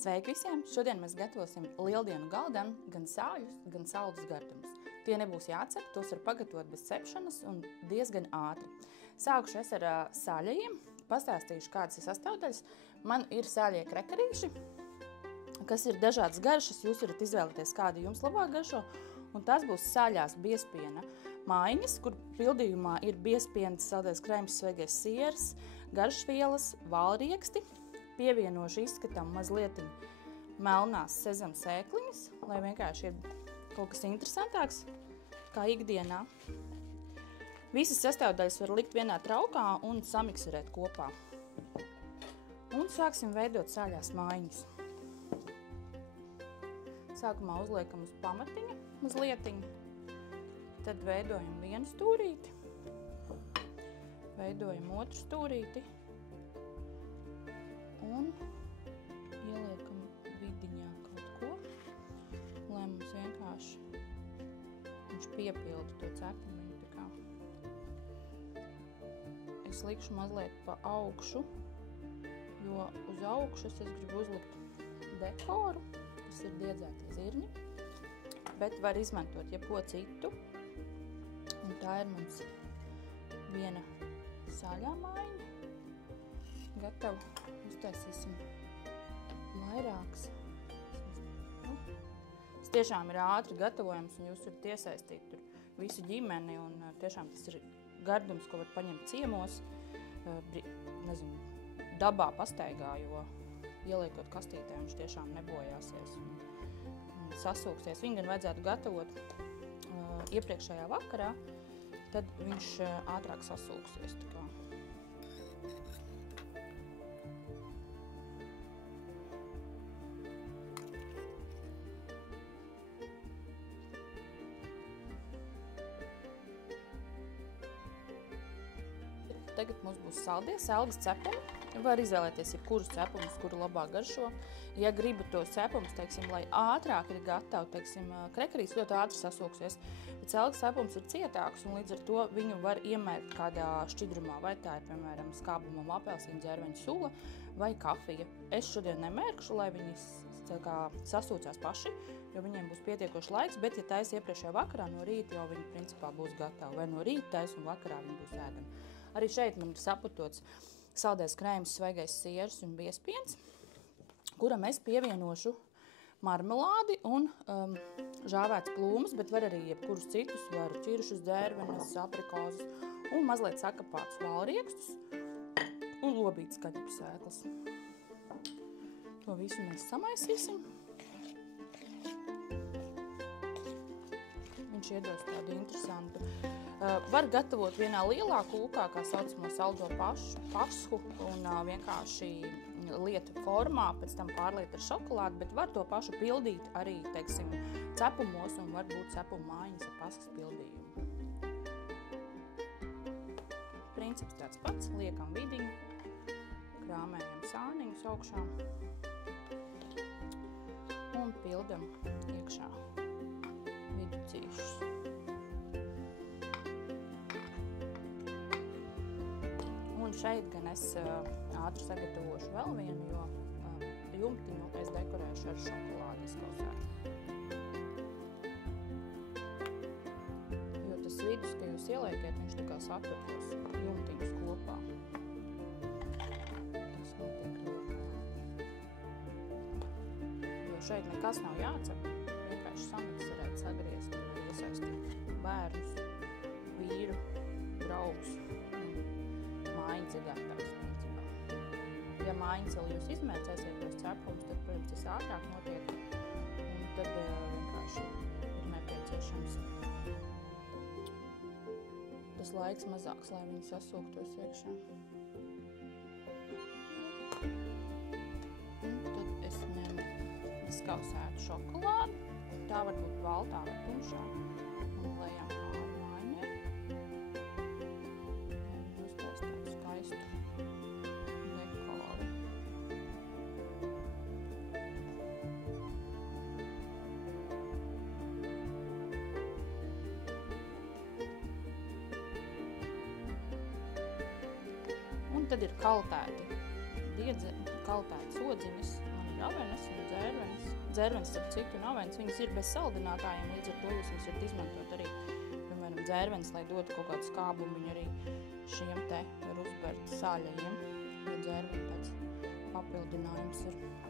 Sveiki visiem! Šodien mēs gatavosim lieldienu galdam gan sāļus, gan saldus gardumus. Tie nebūs jācep, tos var pagatavot bez cepšanas un diezgan ātri. Sākuši es ar sāļajiem, pastāstīšu, kādas ir sastāvdaļas. Man ir sāļie krekerīši, kas ir dažādas garšas, jūs varat izvēlēties, kāda jums labāk garšo. Un tas būs sāļās biezpiena maiņas, kur pildījumā ir biezpienas, saldais krēms, svaigais siers, garšvielas, valrieksti. Pievienošu izskatam mazliet melnās sezama sēkliņas, lai vienkārši ir kaut kas interesantāks, kā ikdienā. Visas sastāvdaļas var likt vienā traukā un samikserēt kopā. Un sāksim veidot sāļās maiņas. Sākumā uzliekam uz pamatiņa mazlietiņu, tad veidojam vienu stūrīti, veidojam otru stūrīti un ieliekam vidiņā kaut ko, lai mums vienkārši viņš piepilda to cepumiņu. Es likšu mazliet pa augšu, jo uz augšu es gribu uzlikt dekoru, kas ir diedzētie zirņi, bet var izmantot jebko citu. Un tā ir mums viena sāļā maiņa. Gatavu. Uztaisīsim vairākas. Tas tiešām ir ātri gatavojams, un jūs varat iesaistīt tur visu ģimeni, un tiešām tas ir gardums, ko var paņemt ciemos, nezinu, dabā pastaigā, jo ieliekot kastītē viņš tiešām nebojāsies un sasūksies. Viņu gan vajadzētu gatavot iepriekšējā vakarā, tad viņš ātrāk sasūksies. Tagad mums būs saldie, sāļas cepumi. Var izvēlēties jebkurus cepumus, kuru labāk garšo. Ja gribu tos cepumus, teiksim, lai ātrāk ir gatavi, teiksim, krekerīs ļoti ātri sasūksies, bet sāļas cepums ir cietāks, un līdz ar to viņu var iemērt kādā šķidrumā, vai tā ir, piemēram, skābumam apelsīna ģērveņa sula vai kafija. Es šodien nemērkšu, lai viņi sasūcās paši, jo viņiem būs pietiekoši laiks, bet ja taisa iepriekšējā vakarā, no rīta jau viņi principā būs gatavi, vai no rīta taisa un vakarā viņi būs ēdami. Arī šeit man ir saputots saldais krēms, svaigais siers un biezpiens, kuram es pievienošu marmelādi un žāvētas plūmas, bet var arī jebkurus citus, var ķiršus, dzērvenes, aprikozes un mazliet sakapātus valriekstus un lobītas kaķepu sēklas. To visu mēs samaisīsim. Viņš iedos tādu interesantu. Var gatavot vienā lielā kūkā, kā saucamo saldo pasku, un vienkārši liet formā, pēc tam pārliet ar šokolādi, bet var to pašu pildīt arī, teiksim, cepumos, un var būt cepumu mājiņas ar paskas pildījumu. Princips tāds pats, liekam vidiņu, krāmējam sāniņus augšā un pildam iekšā viducīšus. Un šeit gan es ātri sagatavošu vēl vienu, jo jumtiņu es dekorēšu ar šokolādi izkausētu. Jo tas vidus, ka jūs ieliekiet, viņš tā kā satur tos jumtiņus kopā. Tas notiek ļoti. Jo šeit nekas nav jācep, vienkārši samikserēt, sagriezt un var iesaistīt bērnus, vīru, draugus. Mājiņas ir gatavas, principā. Ja mājiņas vēl jūs izmērcēsiet tos cepumus, tad, protams, tas ātrāk notiek, un tad vienkārši ir nepieciešams tas laiks mazāks, lai viņi sasūktos iekšā. Un tad es ņemu izkausētu šokolādi, tā var būt baltā vai tumšā, un lejam tad ir kaltēti kvalitātes odziņas. Man ir avenes un dzērvenes. Dzērvenes, starp citu, un avenes, viņas ir bez saldinātājiem, līdz ar to jūs viņas varat izmantot arī, piemēram, dzērvenes, lai dotu kaut kādu skābumu arī šiem te var uzbert sāļajiem, jo dzērveni tāds papildinājums ir.